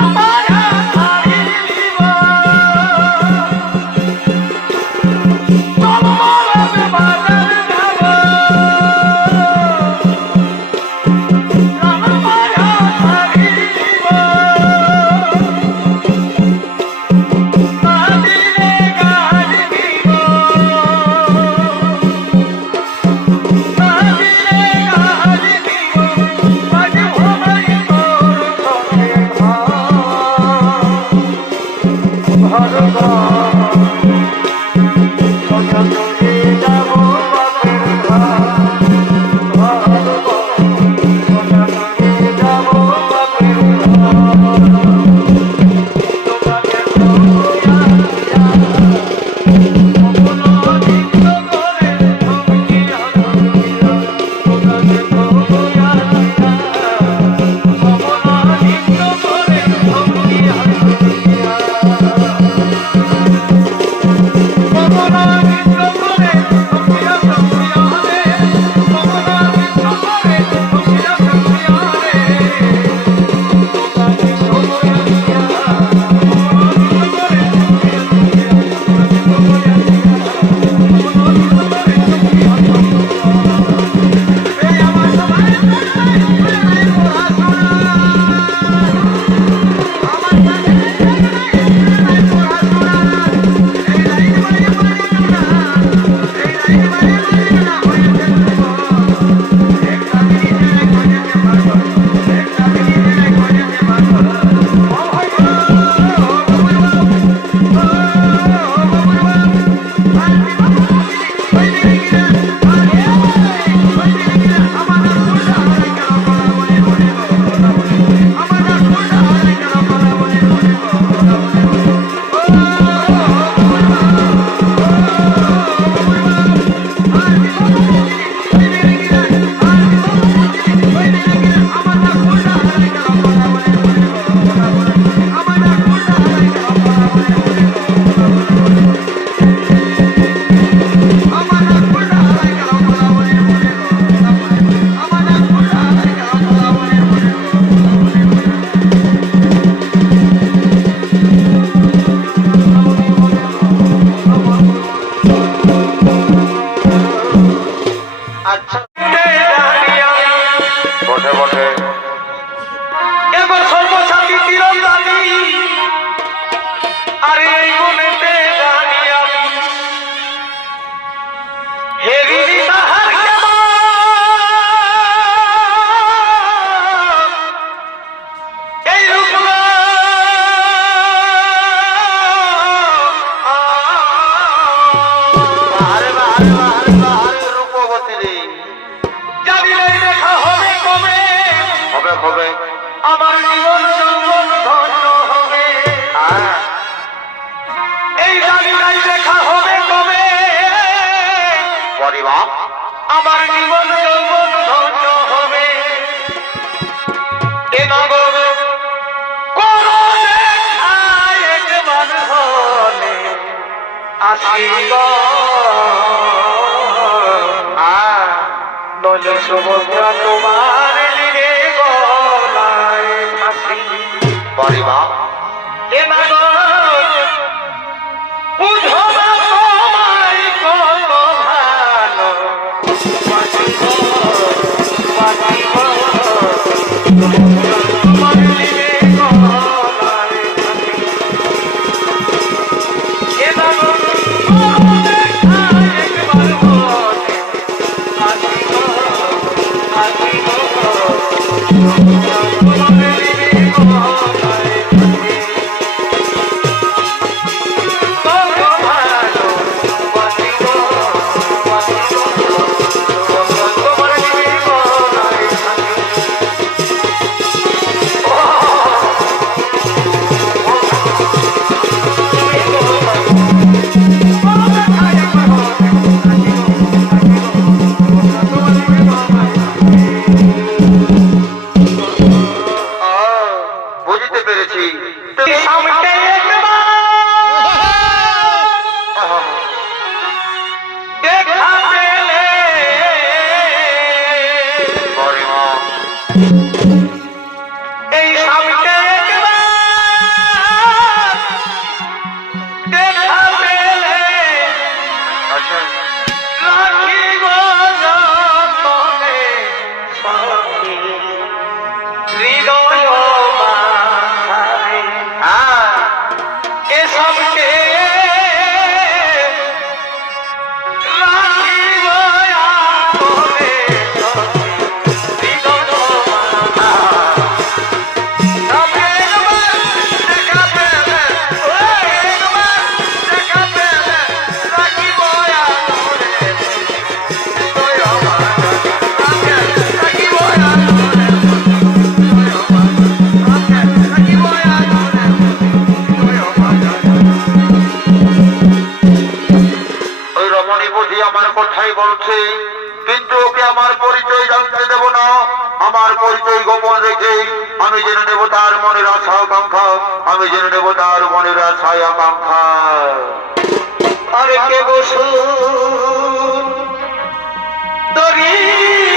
আচ্ছা বটে বটে। হবে। আমার জীবন ধন্য হবে। হ্যাঁ। এই জানি নাই দেখা হবে কবে? পরিবার আমার জীবন যৌবন ধন্য হবে। এ নগর কোন একবার হলে আসিব তোমার পরিবার এ নগর বুঝো কথাই বলছে। কিন্তু ওকে আমার পরিচয় জানতে দেব না। আমার পরিচয় গোপন রেখে আমি জেনে নেব তার মনের আশা আকাঙ্ক্ষা আমি জেনে নেব তার মনের আশা আকাঙ্ক্ষা আরে কে বসু দরি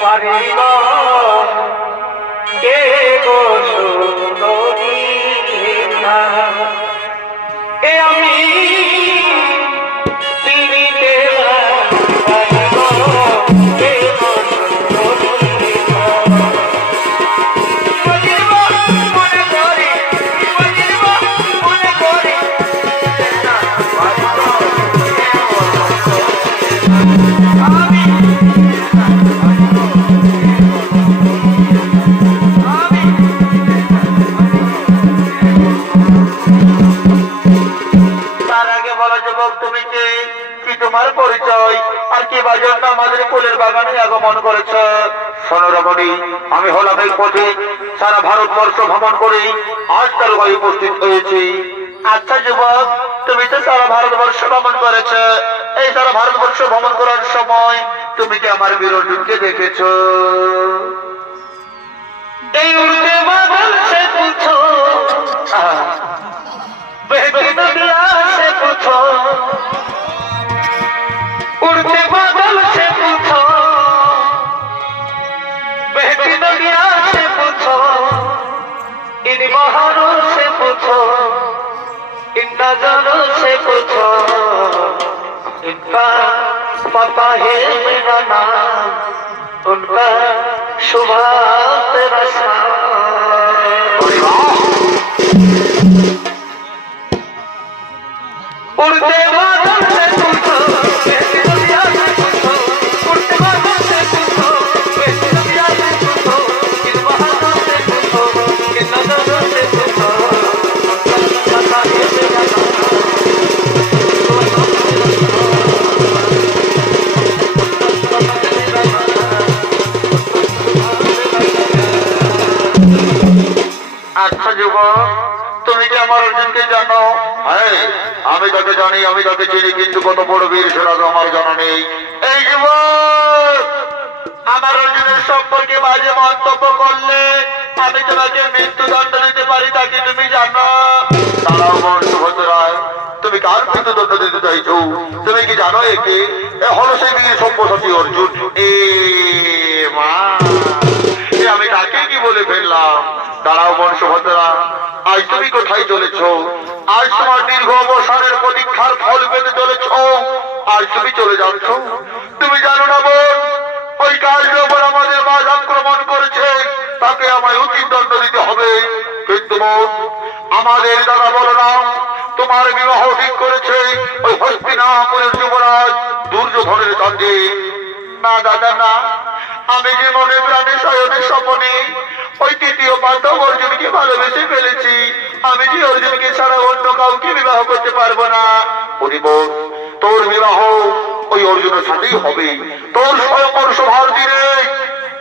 পারিব কে গো সুন্দরী এ আমি চিনিতে পারিব ভ্রমণ করেছে। সোনরমণী আমি হলাম এই পথে। সারা ভারতবর্ষ ভ্রমণ করে আজ তার উপস্থিত হয়েছি। আচ্ছা যুবক তুমি তো সারা ভারতবর্ষ ভ্রমণ করেছ। এই সারা ভারতবর্ষ ভ্রমণ করার সময় তুমি কি আমার বিরোধীকে দেখেছ? এই উল্টে বাদল সে পুছো বেহতি নদিয়া সে পুছো উর্দে বাদল তিনি মহানো সে প্রথম। ইন্দ্রা পাপা হে মেরা নাম শুভা উড়তে জানি, আমি তাকে চিনি, কিন্তু কত বড় বীর সেটা তো আমার জানা নেই। এই যুব আমার অর্জুনের সম্পর্কে বাজে মন্তব্য করলে আমি তোমাকে মৃত্যুদণ্ড দিতে পারি তাকে তুমি জানো? দাঁড়াও বোন সুভদ্রায় তুমি কার মৃত্যুদণ্ড দিতে চাইছো? তুমি কি জানো একে? এ হলো সেই বীর অর্জুন। এ মা আমি তাকে কি বলে ফেললাম? দাঁড়াও বোন সুভদ্রা আজ তুমি কোথায় চলেছ? আজ তোমার দীর্ঘ অবসরের প্রতীক্ষার ফল পেতে চলেছ। আজ তুমি চলে যাচ্ছ। তুমি জানো না বোন, ওই কার্য ওপর আমাদের মাঝ আক্রমণ করেছে। তাকে আমায় উচিত দণ্ড দিতে হবে। কিন্তু বোন, আমাদের দাদা বলো না, তোমার বিবাহ ঠিক করেছে ওই হস্তিনাপুরের যুবরাজ দুর্যোধনের সঙ্গে না, দাদা, না। আমি যে মনে প্রাণে শয়নে স্বপনে ওই তৃতীয় পাণ্ডব অর্জুনকে ভালোবেসে ফেলেছি। আমি যে অর্জুনকে ছাড়া অন্য কাউকে বিবাহ করতে পারব না? বলিব তোর বিবাহ ওই অর্জুনের সাথেই হবে। তোর স্বয়ংবর ভার দিনে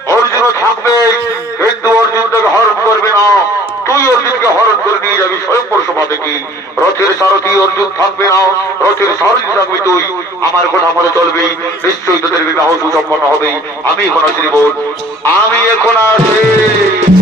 অর্জুন থাকবে। হিন্দু অর্জুন তোকে হরণ করবে না তুই হরণ করে নিয়ে যাবি স্বয়ংবর সভা থেকে রথের সারথি অর্জুন থাকবে না? রথের সারথি থাকবে তুই? আমার কথা মনে চলবে। নিশ্চয়ই তোদের বিবাহ সুসম্পন্ন হবে আমি এখন আসি আমি এখন আসি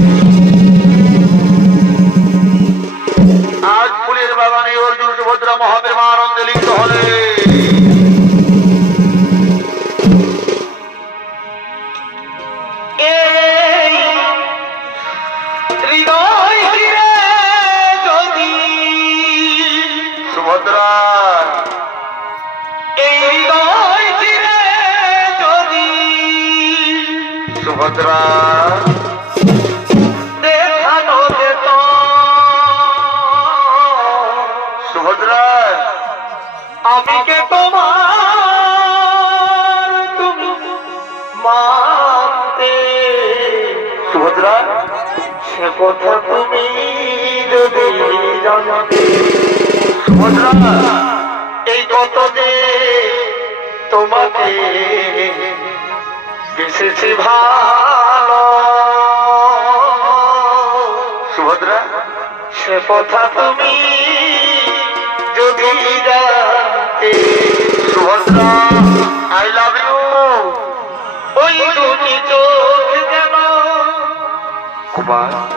দেখানো যেত সুভদ্রা, আমি কে তোমার? তুমি মানতে সুভদ্রা সে কথা তুমি যদি জানতে সুভদ্রা, এই কত যে তোমাকে বেসেছি ভালো। সুভদ্রা, সে কথা তুমি যদি সুভদ্রা আই লাভ ইউ ওই দুটি চোখ কেন কুমার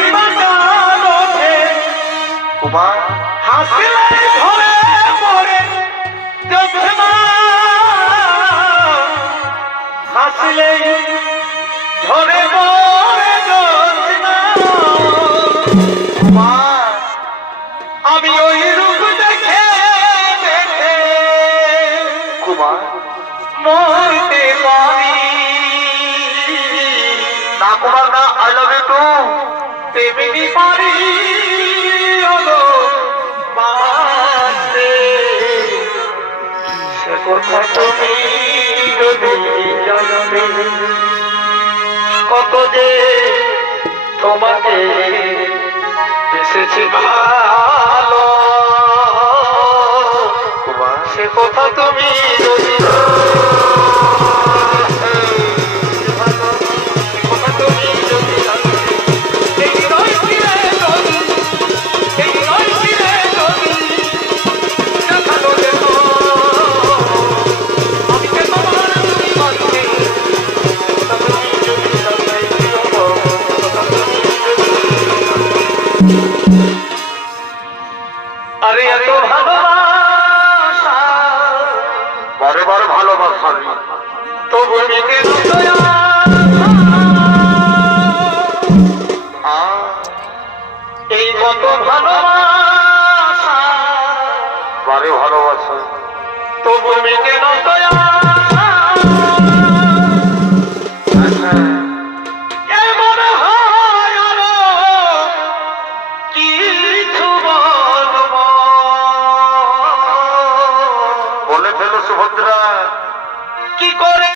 কথা তুমি যদি জানতে কত যে তোমাকে এসেছি ভালো। সে কথা তুমি যদি কত ভালোবাসা। ভালোবাসা। তবু মিটে না